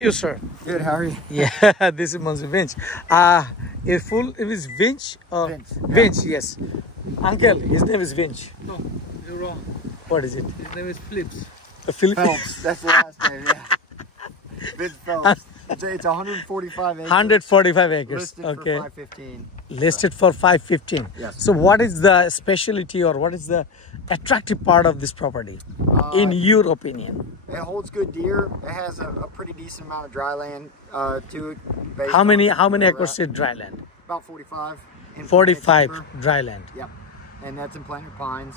You, sir. Good, how are you? Yeah, this is Manjur Vinch. It is Vinch or Vince, yeah. yes. Uncle, his name is Vinch. No, you're wrong. What is it? His name is Phillips. Philip. Phelps, that's the last name, yeah. Vince Phelps. It's 145 acres. 145 acres. Listed Okay. for 515. Listed for 515. Yes. So what is the specialty or what is the attractive part of this property in your opinion? It holds good deer. It has a pretty decent amount of dry land to it. How many acres is dry land? About 45. in 45 timber. dry land. Yep. And that's in planted pines.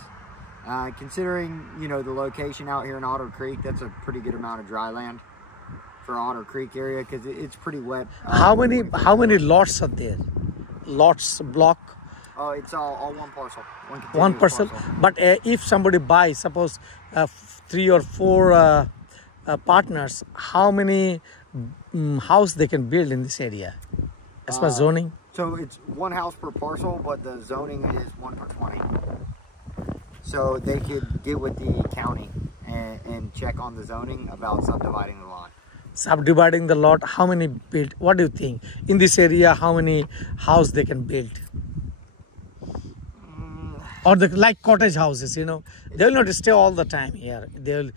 Considering, the location out here in Otter Creek, that's a pretty good amount of dry land for Otter Creek area because it's pretty wet. How many lots are there? Lots, block? It's all one parcel. One parcel. But if somebody buys, suppose 3 or 4 partners, how many house they can build in this area as per zoning? So it's one house per parcel, but the zoning is 1 per 20. So they could get with the county and check on the zoning about subdividing the lot. Subdividing the lot, how many build? What do you think in this area? How many house they can build? Or like cottage houses, they will not stay all the time here. They'll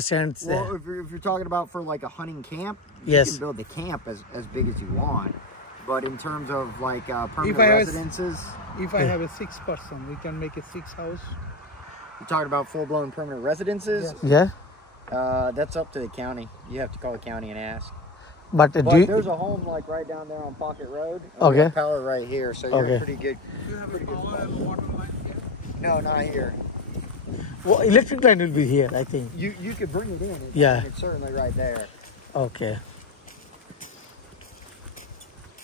send. Well, if you're talking about for like a hunting camp, yes, you can build the camp as big as you want. But in terms of like permanent residences, If I have a 6 person, we can make a 6 house. you're talking about full-blown permanent residences. Yeah. That's up to the county. You have to call the county and ask. But there's a home like right down there on Pocket Road. And we got power right here, so you're pretty good. Do you have a power and water line here? No, not here. Well, electric line will be here, I think. You could bring it in. It's certainly right there. Okay.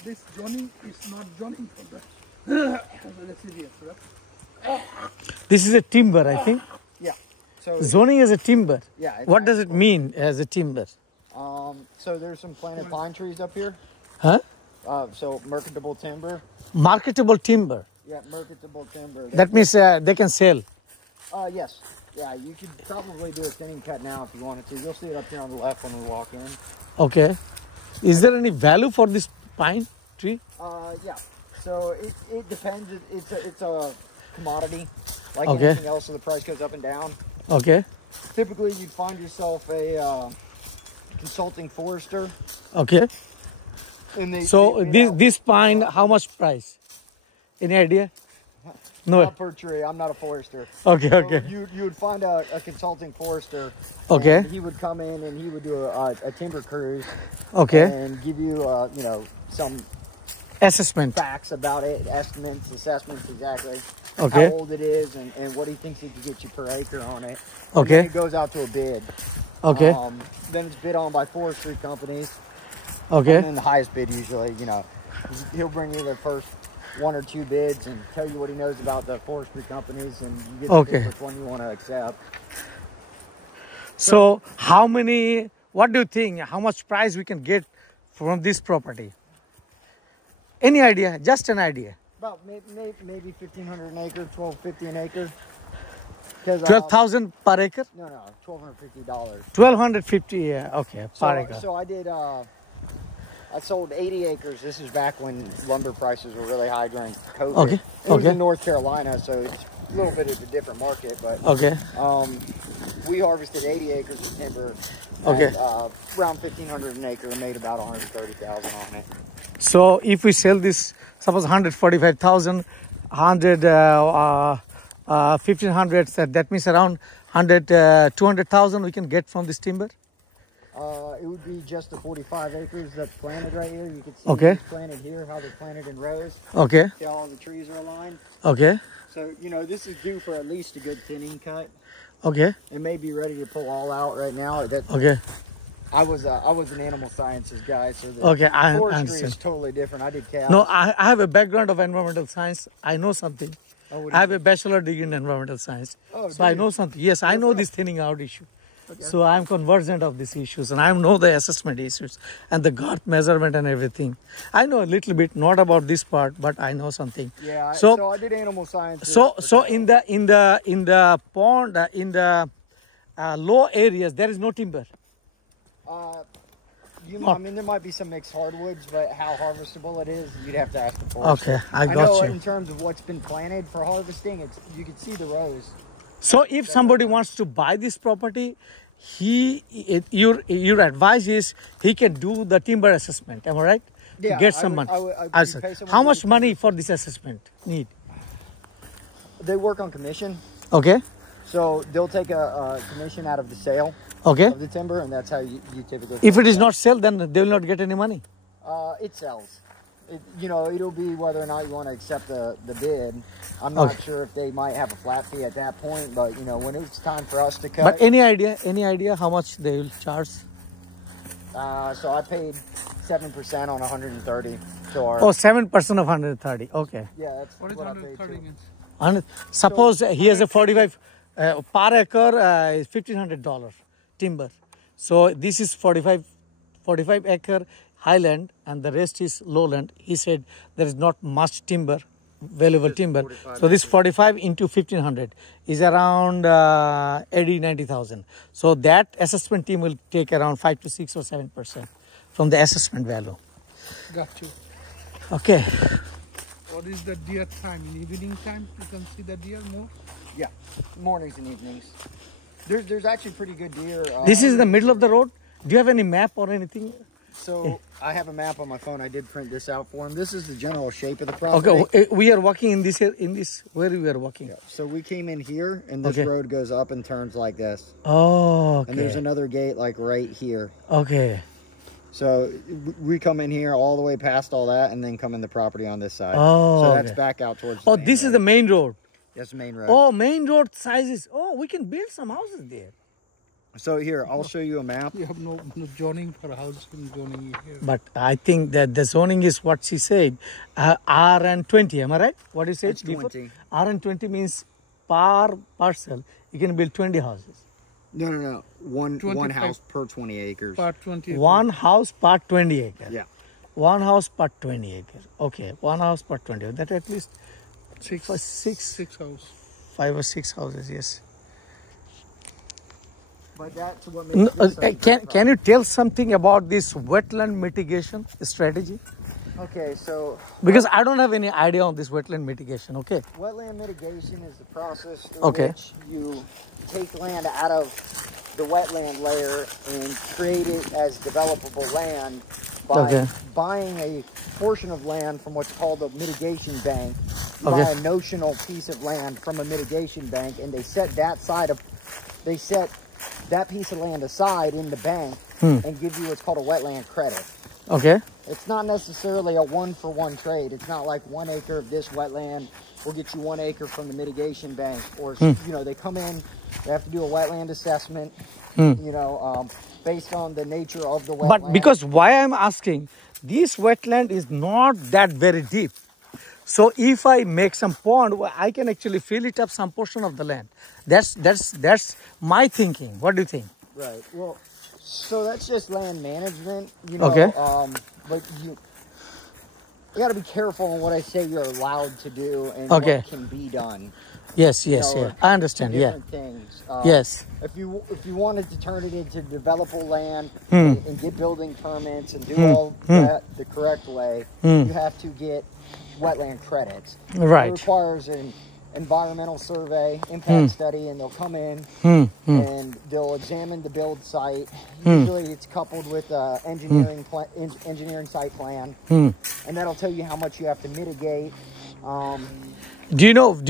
This zoning is not zoning for the residence, right? This is a timber, I think. Yeah. So Zoning is a timber. yeah. What does it mean as a timber? So there's some planted pine trees up here. Huh? So marketable timber. Marketable timber. Yeah, marketable timber. That means they can sell. Yes. Yeah, you could probably do a thinning cut now if you wanted to. You'll see it up here on the left when we walk in. Okay. Is there any value for this pine tree? Yeah. So it depends. It's a commodity, like Okay. anything else. So the price goes up and down. Okay. Typically, you'd find yourself a consulting forester. Okay. And So this pine, how much price? Any idea? No. Not per tree. I'm not a forester. Okay. So Okay. you would find a consulting forester. Okay. And he would come in and he would do a timber cruise. Okay. And give you some Assessment. facts about it, estimates, assessments exactly. Okay. How old it is and what he thinks he could get you per acre on it. And Okay. then it goes out to a bid. Okay. Then it's bid on by forestry companies. Okay. And then the highest bid usually, he'll bring you the first 1 or 2 bids and tell you what he knows about the forestry companies, and you get to Okay. pick which one you want to accept. So what do you think? How much price we can get from this property? Any idea? Just an idea. About maybe $1,500 an acre, $1,250 an acre. 12,000 per acre? No, $1,250. 1,250, yeah. Okay, So, per acre. so I sold 80 acres. This is back when lumber prices were really high during COVID. Okay. It was Okay. in North Carolina, so it's a little bit of a different market, but Okay. we harvested 80 acres of timber. Okay. And, around $1,500 an acre and made about $130,000 on it. So if we sell this, suppose 145,000, 1,500, that means around 200,000 we can get from this timber? It would be just the 45 acres that's planted right here. You can see Okay. it's planted here, how they're planted in rows. Okay. See how all the trees are aligned. Okay. So, this is due for at least a good thinning cut. Okay. It may be ready to pull all out right now. Okay. I was an animal sciences guy, so the Okay, I forestry understand. is totally different. I did cows. No, I have a background of environmental science. I know something. Oh, what I have a bachelor degree in environmental science. Oh, So do I you? know something. Yes, I know this thinning out issue. So I'm conversant of these issues and I know the assessment issues and the girth measurement and everything. I know a little bit, not about this part, but I know something. Yeah, So- so I did animal science. So in the pond, in the low areas, there is no timber. I mean, there might be some mixed hardwoods, but how harvestable it is, you'd have to ask the forester. Okay, I know got you. in terms of what's been planted for harvesting, you can see the rows. So if somebody wants to buy this property, your advice is he can do the timber assessment. Am I right? Yeah, to get some money. How much money for this assessment need? They work on commission. Okay. So they'll take a commission out of the sale Okay. of the timber, and that's how you typically. If it is not sell, then they will not get any money. It sells. It'll be whether or not you want to accept the bid. I'm not sure if they might have a flat fee at that point, but when it's time for us to cut. But any idea how much they will charge? So I paid 7% on 130. So our 7% of 130. Okay. yeah, that's What is what I paid. 130 Too. inch? And suppose he has a 45 per acre is $1,500 timber. So this is 45 acre highland and the rest is lowland. He said there is not much timber, valuable timber. So this 45 into 1,500 is around 80,000-90,000. So that assessment team will take around 5 to 6 or 7% from the assessment value. Got you. Okay. What is the deer time? In evening time, you can see the deer more? Yeah, mornings and evenings. There's actually pretty good deer. This is the middle of the road. Do you have any map or anything? So I have a map on my phone. I did print this out for him. This is the general shape of the property. Okay, we are walking in this where we are walking. Yeah. So we came in here, and this road goes up and turns like this. Oh, okay. And there's another gate like right here. Okay. So we come in here all the way past all that, and then come in the property on this side. Oh, so that's back out towards. Oh, this is the main road. That's the main road. Oh, main road sizes. Oh, we can build some houses there. So here, I'll show you a map. You have no zoning for a house in zoning here. But I think that the zoning is what she said. RN20, am I right? What you said It's before? 20. RN20 means per parcel. You can build 20 houses. No. One 25 house per 20 acres. Part 20. One house per 20 acres. Yeah. One house per 20 acres. Okay, one house per 20. That at least Six house. 5 or 6 houses, yes. But that's what makes this Can you tell something about this wetland mitigation strategy? Okay, so Because I don't have any idea on this wetland mitigation, okay? wetland mitigation is the process in Okay. which you take land out of the wetland layer and create it as developable land by buying a portion of land from what's called a mitigation bank. You buy a notional piece of land from a mitigation bank, and they set that piece of land aside in the bank and give you what's called a wetland credit. Okay. It's not necessarily a one-for-one trade. It's not like 1 acre of this wetland will get you 1 acre from the mitigation bank. Or, they come in, they have to do a wetland assessment, based on the nature of the wetland. But because why I'm asking, this wetland is not that very deep. So if I make some pond, I can actually fill it up some portion of the land. That's my thinking. What do you think? Right. Well, so that's just land management, Okay. But you got to be careful on what I say you're allowed to do and Okay. what can be done. Yes, yeah. I understand. Two Yeah. different things. Yes. If you wanted to turn it into developable land and get building permits and do all that the correct way, you have to get wetland credits. Right. It requires an environmental survey, impact study, and they'll come in and they'll examine the build site. Usually it's coupled with engineering site plan, and that'll tell you how much you have to mitigate. Do you know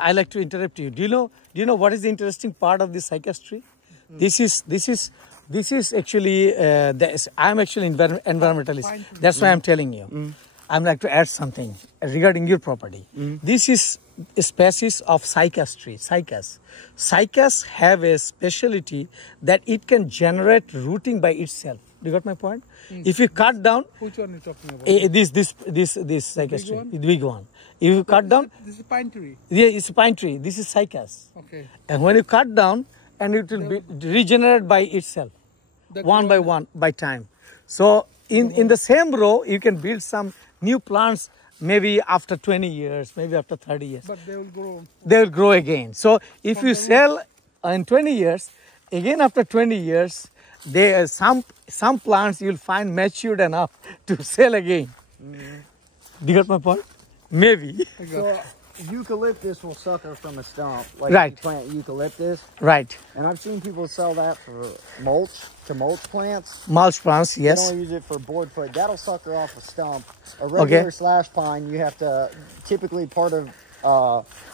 I like to interrupt you. Do you know what is the interesting part of this cycas tree? This is actually I'm actually environmentalist. That's why I'm telling you. I'm like to add something regarding your property. This is a species of cycas tree. Cycas have a specialty that it can generate rooting by itself. Do you got my point? If you cut down, Which one are you talking about? this cycas tree, one? the big one. If you cut down, This is pine tree. yeah, it's a pine tree. This is cycas. Okay. And when you cut down, and it will be regenerate by itself, one by one, by time. So in the same row, you can build some new plants maybe after 20 years, maybe after 30 years. But they will grow. They will grow again. So if you sell in 20 years, again after 20 years, they some plants you'll find matured enough to sell again. Do you get my point? Maybe. So eucalyptus will sucker from a stump. Like Right. you plant eucalyptus. Right. And I've seen people sell that for mulch, to mulch plants. Mulch plants, They yes. don't use it for board foot. That'll sucker off a stump. A regular slash pine, you have to typically part of,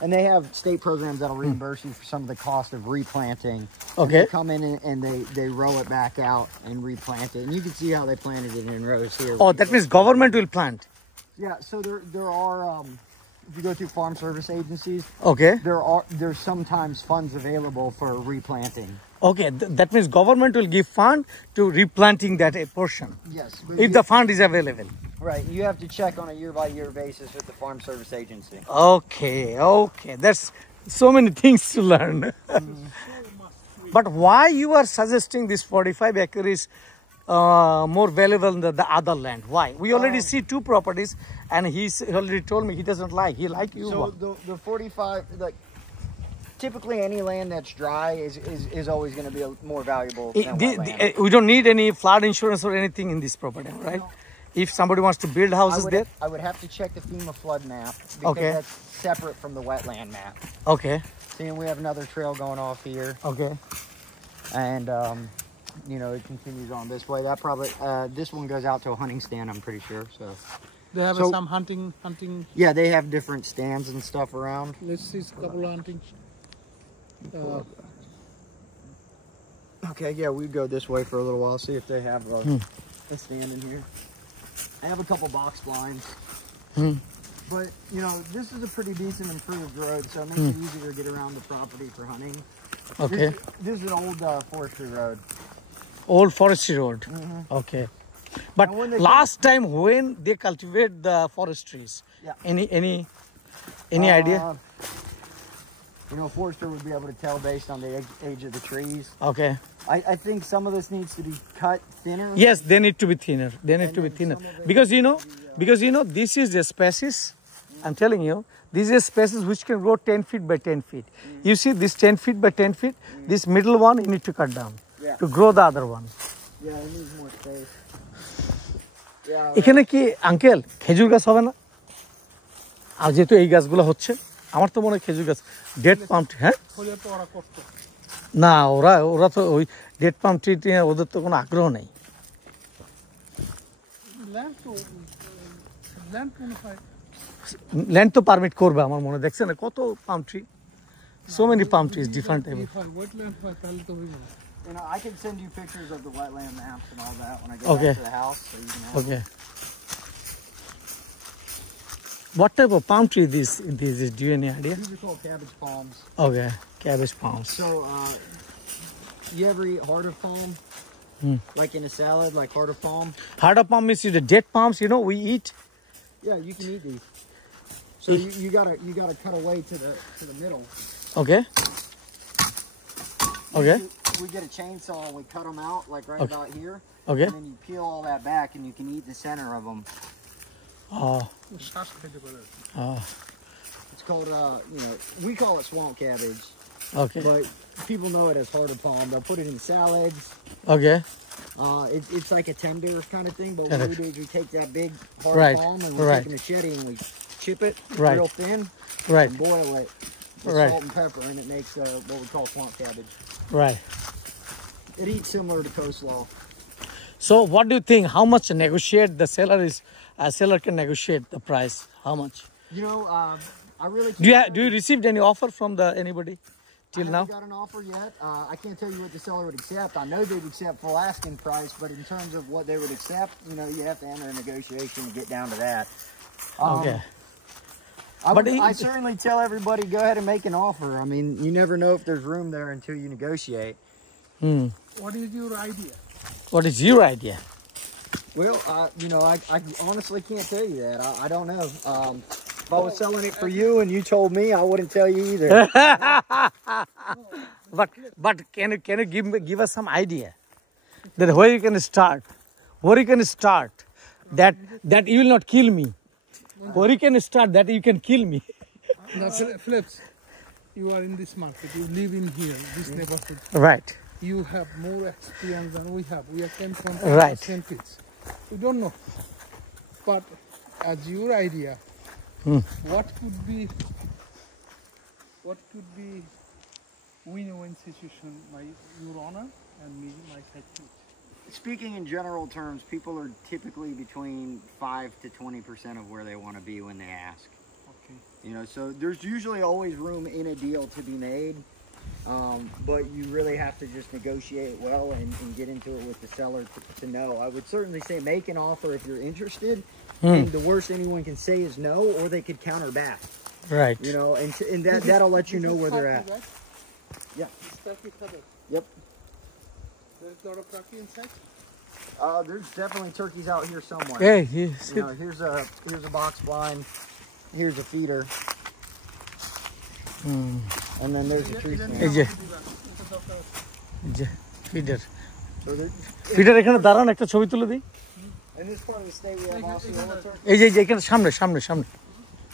and they have state programs that'll reimburse you for some of the cost of replanting. And Okay. they come in and they row it back out and replant it. And you can see how they planted it in rows here. Oh, that means government will plant. Yeah, so there are, if you go through farm service agencies, Okay. there's sometimes funds available for replanting. Okay, that means government will give fund to replanting that a portion Yes. if the fund is available. Right, you have to check on a year-by-year basis with the farm service agency. Okay, okay. That's so many things to learn. But why you are suggesting this 45 acre is more valuable than the other land? Why? We already see 2 properties, and he already told me he doesn't like. He like you. So the 45, like typically any land that's dry is always going to be more valuable than wetland. We don't need any flood insurance or anything in this property, right? If somebody wants to build houses there. I would have to check the FEMA flood map because Okay. that's separate from the wetland map. Okay. See, we have another trail going off here, Okay. and you know, it continues on this way. That probably this one goes out to a hunting stand, I'm pretty sure. So They have So- some hunting. yeah, they have different stands and stuff around. Let's see a couple of hunting. Okay, yeah, we'd go this way for a little while, see if they have a stand in here. I have a couple box blinds. But, you know, this is a pretty decent improved road, so it makes it easier to get around the property for hunting. Okay. This is an old forestry road. Old forestry road. Okay. But And when they last time when they cultivate the forestries, Yeah. any idea? You know, a forester would be able to tell based on the age of the trees. Okay. I think some of this needs to be cut thinner. Yes, they need to be thinner. They need And to be then thinner some of it because you know this is a species. I'm telling you, this is a species which can grow 10 feet by 10 feet. You see this 10 feet by 10 feet. This middle one you need to cut down Yeah. to grow the other one. Yeah, it needs more space. Yeah. এখানে কি uncle খেজুর গাছ হবে না? আর যেহেতু এই গাছগুলো হচ্ছে, আমার তো মনে হয় খেজুর গাছ ডেট পাম ট্রি, হ্যাঁ? হলে তো ওরা কষ্ট। না ওরা তো ওই ডেট পাম ট্রি ওদের তো কোনো আগ্রহ নেই। ল্যান্ড তো পারমিট করবে আমার মনে হয়, দেখছেন না কত পাম ট্রি, সো মেনি পাম ট্রিজ ডিফারেন্ট টাইপ। ওয়েটল্যান্ড হয় তাহলে তো হইবে। You know, I can send you pictures of the wetland maps and all that when I go Okay. back to the house, so you can have Okay. What type of palm tree this is? Do you any idea? These are called cabbage palms. Okay, cabbage palms. So, you ever eat heart of palm? Like in a salad, like heart of palm? Heart of palm means the dead palms. You know we eat. Yeah, you can eat these. So you gotta cut away to the middle. Okay. Okay. We get a chainsaw and we cut them out like right about here. Okay. And then you peel all that back and you can eat the center of them. Oh. শ্বাস খেতে পারে। It's called you know, we call it swamp cabbage, Okay. but people know it as heart of palm. They'll put it in salads. Okay. It's like a tender kind of thing, but what Correct. we do is we take that big heart Right. of palm and we Right. take a machete and we chip it Right. real thin Right. and boil it with Right. salt and pepper, and it makes what we call swamp cabbage. Right. It eats similar to coleslaw. So what do you think? How much negotiate the seller is? A seller can negotiate the price. How much? You know, I really Do you can't do you received any offer from anybody till I now? haven't got an offer yet. I can't tell you what the seller would accept. I know they'd accept full asking price, but in terms of what they would accept, you know, you have to enter a negotiation to get down to that. Okay. I certainly tell everybody, go ahead and make an offer. I mean, you never know if there's room there until you negotiate. What is your idea? What is your idea? Well, you know, I honestly can't tell you that. I don't know. If I was selling it for you and you told me, I wouldn't tell you either. But can you give us some idea that where you can start? Where you can start that you will not kill me? Where you can start that you can kill me? Now, Phillips, you are in this market. You live in here, this neighborhood. Right. you have more experience than we have. We are 10 from Right. 10 feet. We don't know. But as your idea, what could be win-win situation, your honor and me, my side feet? Speaking in general terms, people are typically between 5 to 20% of where they want to be when they ask. Okay. You know, so there's usually always room in a deal to be made, but you really have to just negotiate well and get into it with the seller to know. I would certainly say make an offer if you're interested, and the worst anyone can say is no, or they could counter back. Right. You know, and that'll let you know where they're at. Right? Yeah. It's turkey feather. Yep. There's a lot of turkey inside. There's definitely turkeys out here somewhere. Hey, yes. You know, here's a box blind. Here's a feeder. And then there's a tree stand. এই যে feeder So there, feeder এখানে দাঁড়ান একটা ছবি তুলে দিই in this part of the state, we have Osceola turkey. এই যে এখানে সামনে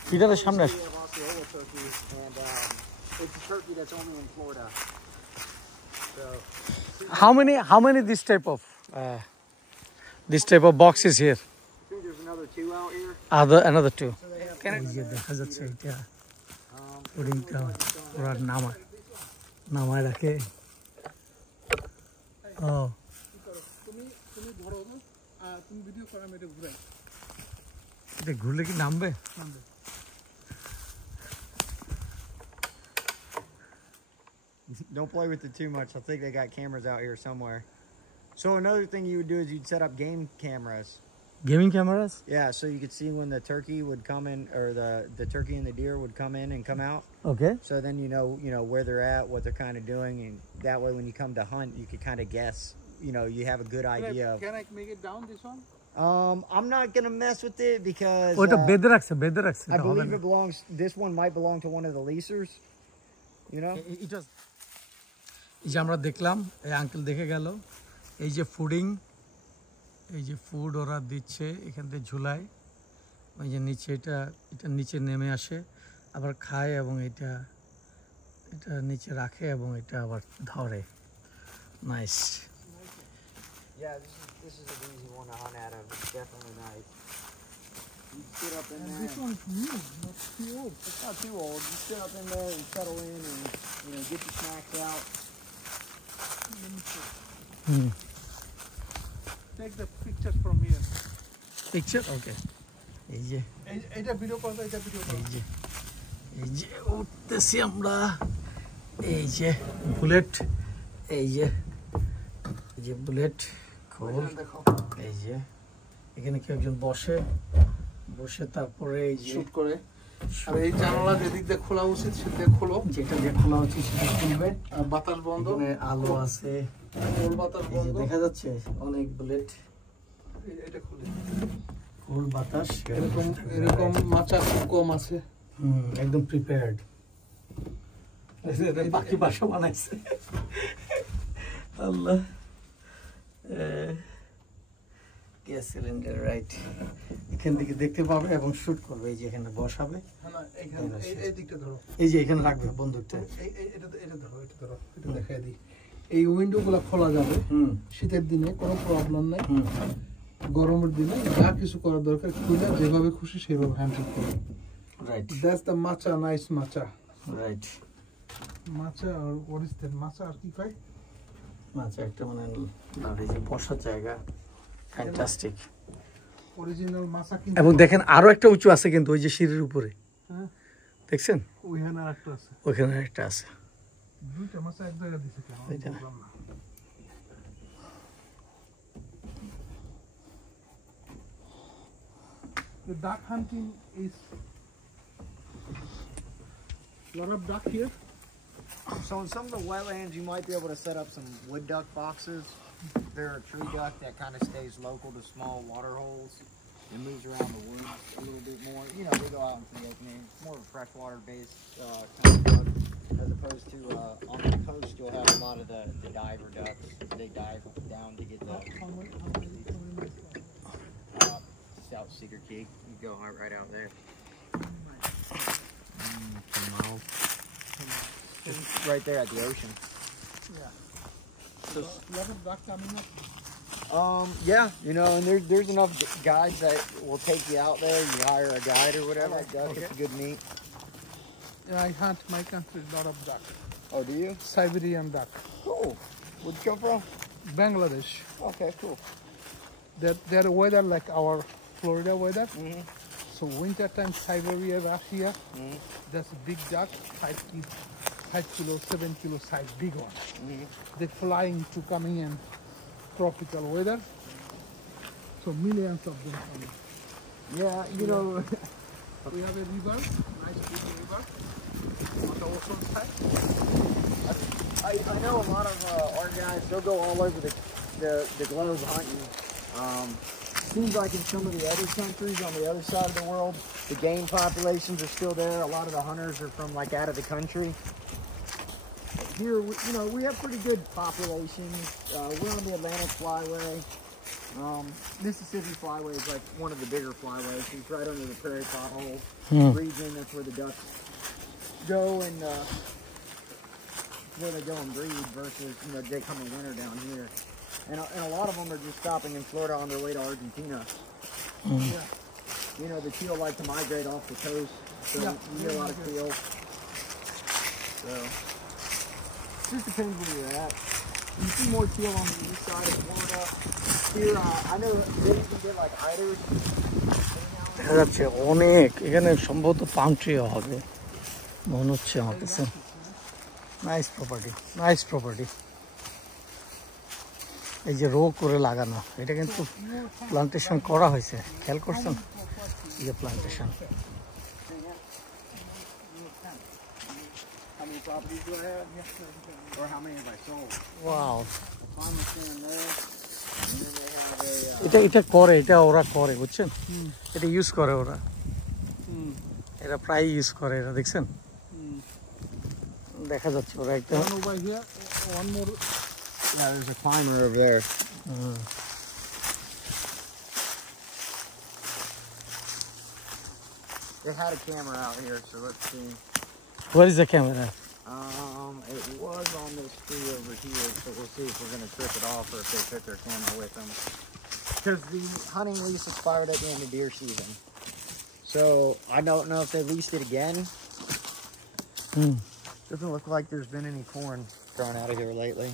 ফিডারের সামনে We have Osceola turkey, and it's a turkey that's only in Florida. So, how many this type of boxes here? I think there's another 2 out here. Another two. So they have এই যে দেখা যাচ্ছে এটা পুডিংটা ওরা নামায় রাখে ও তুমি ধরো না, তুমি ভিডিও করো, আমি এটা ঘুরাই। এটা ঘুরলে কি নামবে Don't play with it too much. I think they got cameras out here somewhere. So another thing you would do is you'd set up game cameras. Gaming cameras Yeah, so you could see when the turkey would come in, or the turkey and the deer would come in and come out. Okay So then you know where they're at, what they're kind of doing, and that way when you come to hunt, you could kind of guess. You know, you have a good idea of. Can I make it down this one? I'm not gonna mess with it because ওটা বেঁধে রাখছে I believe it belongs. This one might belong to one of the leasers. You know. এই যে আমরা দেখলাম এই uncle দেখে গেল এই যে ফুডিং এই যে ফুড ওরা দিচ্ছে এখান থেকে ঝুলায় ওই যে নিচে এটা নিচে নেমে আসে আবার খায় এবং এটা নিচে রাখে এবং এটা আবার ধরে nice Yeah, this is an easy one to hunt out of. It's definitely nice. You sit up in there. This one's new, not too old. It's not too old. You sit up in there and settle in and get your snacks out. Let me see. Take the pictures from here. Picture ওকে এই যে এটা video করো, এটা video করো। এই যে উঠতেছি আমরা এই যে বুলেট এই যে বুলেট খোল এই যে এখানে কেউ একজন বসে তারপরে এই যে শুট করে আর এই জানালা যেদিক দিয়ে খোলা উচিত সেদিকে খোলো, যেটা দিয়ে খোলা উচিত সেটা খুলবে আর বাতাস বন্ধ, এখানে আলো আছে ফুল বাতাস এই যে বন্ধ, দেখা যাচ্ছে অনেক বুলেট এটা খুলে ফুল বাতাস এরকম মাচা খুব কম আছে। একদম প্রিপেয়ার্ড বাকি বাসা বানাইছে আল্লাহ গ্যাস সিলিন্ডার রাইট এখান থেকে দেখতে পাবে এবং শুট করবে এই যে এখানে বসাবে এই দিকটা ধরো, এই যে এখানে রাখবে বন্দুকটা এটা ধরো, এটা দেখাই দিই। এই উইন্ডো গুলা খোলা যাবে, শীতের দিনে কোনো প্রবলেম নাই, গরমের দিনে যা কিছু করার দরকার খুলে যেভাবে খুশি সেভাবে হ্যান্ডেল করো। রাইট দ্যাটস দ্য মাচা, নাইস মাচা। রাইট মাচা আর হোয়াট ইজ দ্যাট মাচা আর কি কয়? মাচা একটা মানে এই যে বসার জায়গা ফ্যান্টাস্টিক অরিজিনাল মাচা। এবং দেখেন আরো একটা উঁচু আছে কিন্তু ওই যে সিঁড়ির উপরে, হ্যাঁ দেখছেন ওইখানে আরেকটা আছে, ওইখানে একটা আছে। দুইটা মাচা এক জায়গায় দিছে কেন বুঝলাম না। The duck hunting is a lot of duck here. So in some of the wetlands, you might be able to set up some wood duck boxes. They're a tree duck that kind of stays local to small water holes. It moves around the woods a little bit more. You know, they go out into the opening. It's more of a freshwater-based kind of duck, as opposed to on the coast, you'll have a lot of the diver ducks. They dive down to get the South Cedar Creek. You go right out there. Just right there at the ocean. Yeah. So, lot of duck coming up. Yeah, you know, and there's enough guides that will take you out there. You hire a guide or whatever. Duck, it's good meat. Yeah, I hunt my country, lot of duck. Oh, do you? Siberian duck. Cool. Where'd you come from? Bangladesh. Okay, cool. Their weather like our Florida weather. Mm-hmm. So winter time, Siberia, Russia, Mm-hmm. that's a big duck, 5 kilo, 7 kilo size, big one. Mm-hmm. They flying to coming in tropical weather. So millions of them coming. Yeah, you know. We have a river, nice big river on the ocean side. I know a lot of our guys, they'll go all over the globe hunting. Seems like in some of the other countries on the other side of the world, the game populations are still there. A lot of the hunters are from like out of the country. Here, you know, we have pretty good populations. We're on the Atlantic Flyway. Mississippi Flyway is like one of the bigger flyways. It's right under the prairie pothole region. That's where the ducks go and where they go and breed versus, you know, they come in winter down here. And a lot of them are just stopping in Florida on their way to Argentina. Yeah. You know, the teal like to migrate off the coast, so you get a lot of teal. So, it just depends where you're at. You see more teal on the east side of Florida. Here, I know they even get like eiders. দেখা যাচ্ছে অনেক এখানে সম্ভবত palm tree হবে মনে হচ্ছে আমার কাছে নাইস প্রপার্টি এই যে রো করে লাগানো এটা কিন্তু প্লান্টেশন করা হয়েছে খেয়াল করছেন এই যে plantation How many properties do I have? Or how many have I sold? Wow Farmers stand there. And then they have a, এটা করে এটা ওরা করে বুঝছেন এটা ইউজ করে ওরা এরা প্রায় ইউজ করে এরা দেখছেন দেখা যাচ্ছে ওরা একটা One over here, one more. yeah, there's a climber over there. They had a camera out here, so let's see. Where is the camera? It was on this tree over here, so we'll see if we're gonna trip it off or if they took their camera with them. Because the hunting lease expired at the end of deer season. So I don't know if they leased it again. Doesn't look like there's been any corn thrown out of here lately.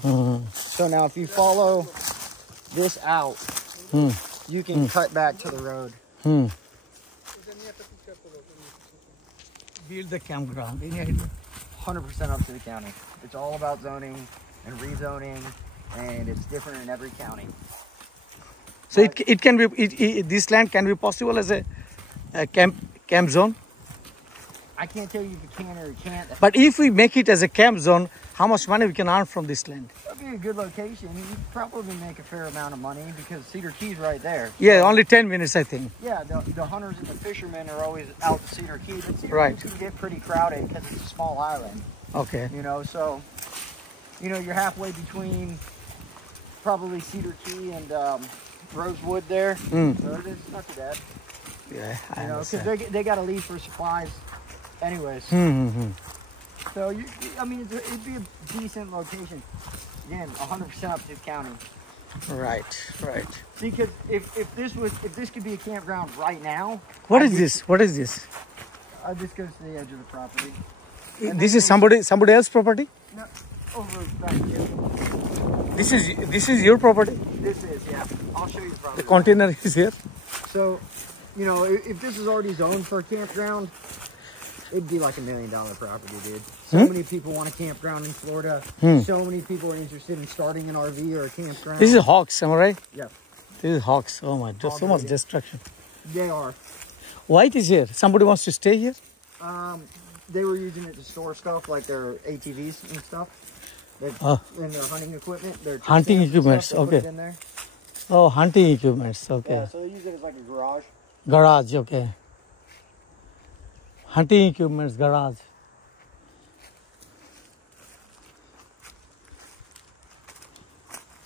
So now if you follow this out, you can cut back to the road. Build the campground. 100% up to the county. It's all about zoning and rezoning, and it's different in every county. So it can be this land can be possible as a camp zone. I can't tell you if you can or you can't. But if we make it as a camp zone, how much money we can earn from this land? That'd be a good location. You'd probably make a fair amount of money because Cedar Key's right there. Yeah, only 10 minutes, I think. Yeah, the hunters and the fishermen are always out to Cedar Key, but Cedar Right. Key can get pretty crowded because it's a small island. Okay. You know, so you're halfway between probably Cedar Key and Rosewood there. So it's not too bad. Yeah, I You know, because understand. they got to leave for supplies, anyways. So I mean, it'd be a decent location. Again, 100% up to the county. Right. Because if this could be a campground right now. What is this? This goes to the edge of the property. This is somebody else's property? No, over back here. This is your property? This is, yeah. I'll show you the property. The container is here? So, you know, if this is already zoned for a campground, it'd be like $1 million property, dude. So many people want a campground in Florida. So many people are interested in starting an RV or a campground. This is Hawks, am I right? Yeah, This is Hawks. Oh my, just so much destruction. they are. Why it is here? Somebody wants to stay here? They were using it to store stuff like their ATVs and stuff. And their hunting equipment. Their Hunting stands and equipments, stuff, they put okay. it in there. Oh, hunting equipments. Okay. Yeah, so they use it as like a garage. Garage, okay. Hunting equipments, garage.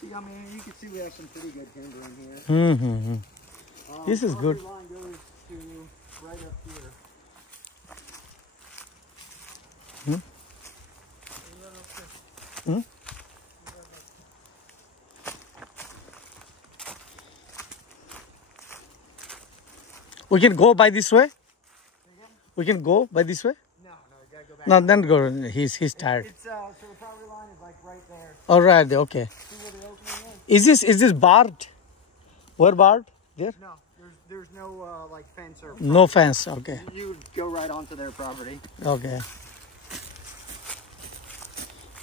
See, I mean, you can see we have some pretty good timber in here. This is good. Property line goes to right up here. We can go by this way. We can go by this way. No, you gotta go back. No, then go. He's tired. It's so the property line is like right there. All right. Okay. See where the opening is? Is this barred? Where barred? There? No, there's no like fence or. No fence. Okay. You would go right onto their property. Okay.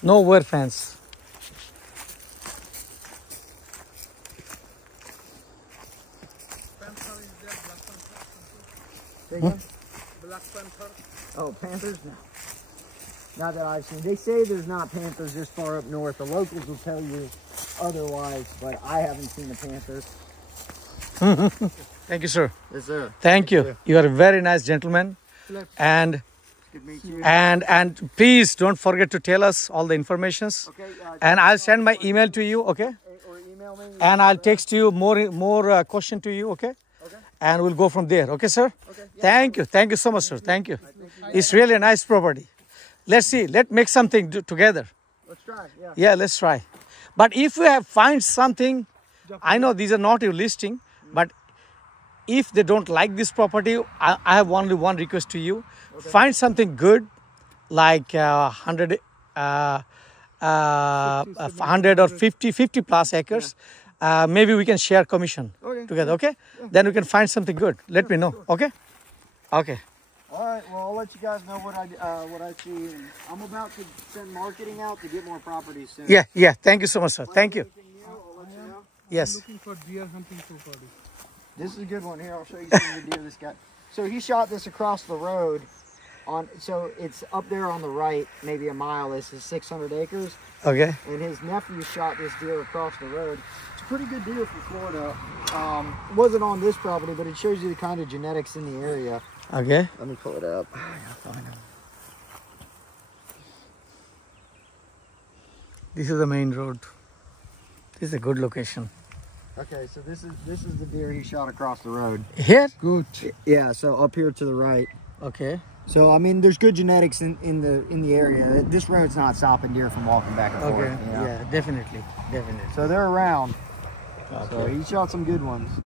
Nowhere fence. Black Panther. Oh, panthers? No. Not that I've seen. They say there's not panthers this far up north. The locals will tell you otherwise, but I haven't seen a panther. Thank you, sir. Yes, sir. Thank you. You are a very nice gentleman. And Good to meet you. and please don't forget to tell us all the informations. Okay. And I'll send my email to you, okay? Or email me. And I'll text you more question to you, okay? Okay. And we'll go from there, okay, sir? Okay. Thank you. Thank you so much, sir. Thank you. It's really a nice property. Let's see. Let's make something together. Let's try. Yeah. Yeah, let's try. But if you find something, I know these are not your listing, but if they don't like this property, I have only one request to you. Okay. Find something good, like 100 or 50 plus acres. Yeah. Maybe we can share commission together, okay? Yeah. Then we can find something good. Let me know, okay? Okay. All right, well, I'll let you guys know what I see. And I'm about to send marketing out to get more properties soon. Yeah. Thank you so much, sir. Thank you. I'll let you know. Yes. I'm looking for deer hunting property. This is a good one here. I'll show you some of the deer this guy. So he shot this across the road. So it's up there on the right, maybe a mile. This is 600 acres. Okay. And his nephew shot this deer across the road. It's a pretty good deer for Florida. It wasn't on this property, but it shows you the kind of genetics in the area. Okay. Let me pull it up. I gotta find him. This is the main road. This is a good location. Okay, so this is the deer he shot across the road. Here? Good. Yeah, so up here to the right. Okay. So I mean, there's good genetics in the area. This road's not stopping deer from walking back and forth. Okay. You know? Yeah, definitely. So they're around. Okay. So he shot some good ones.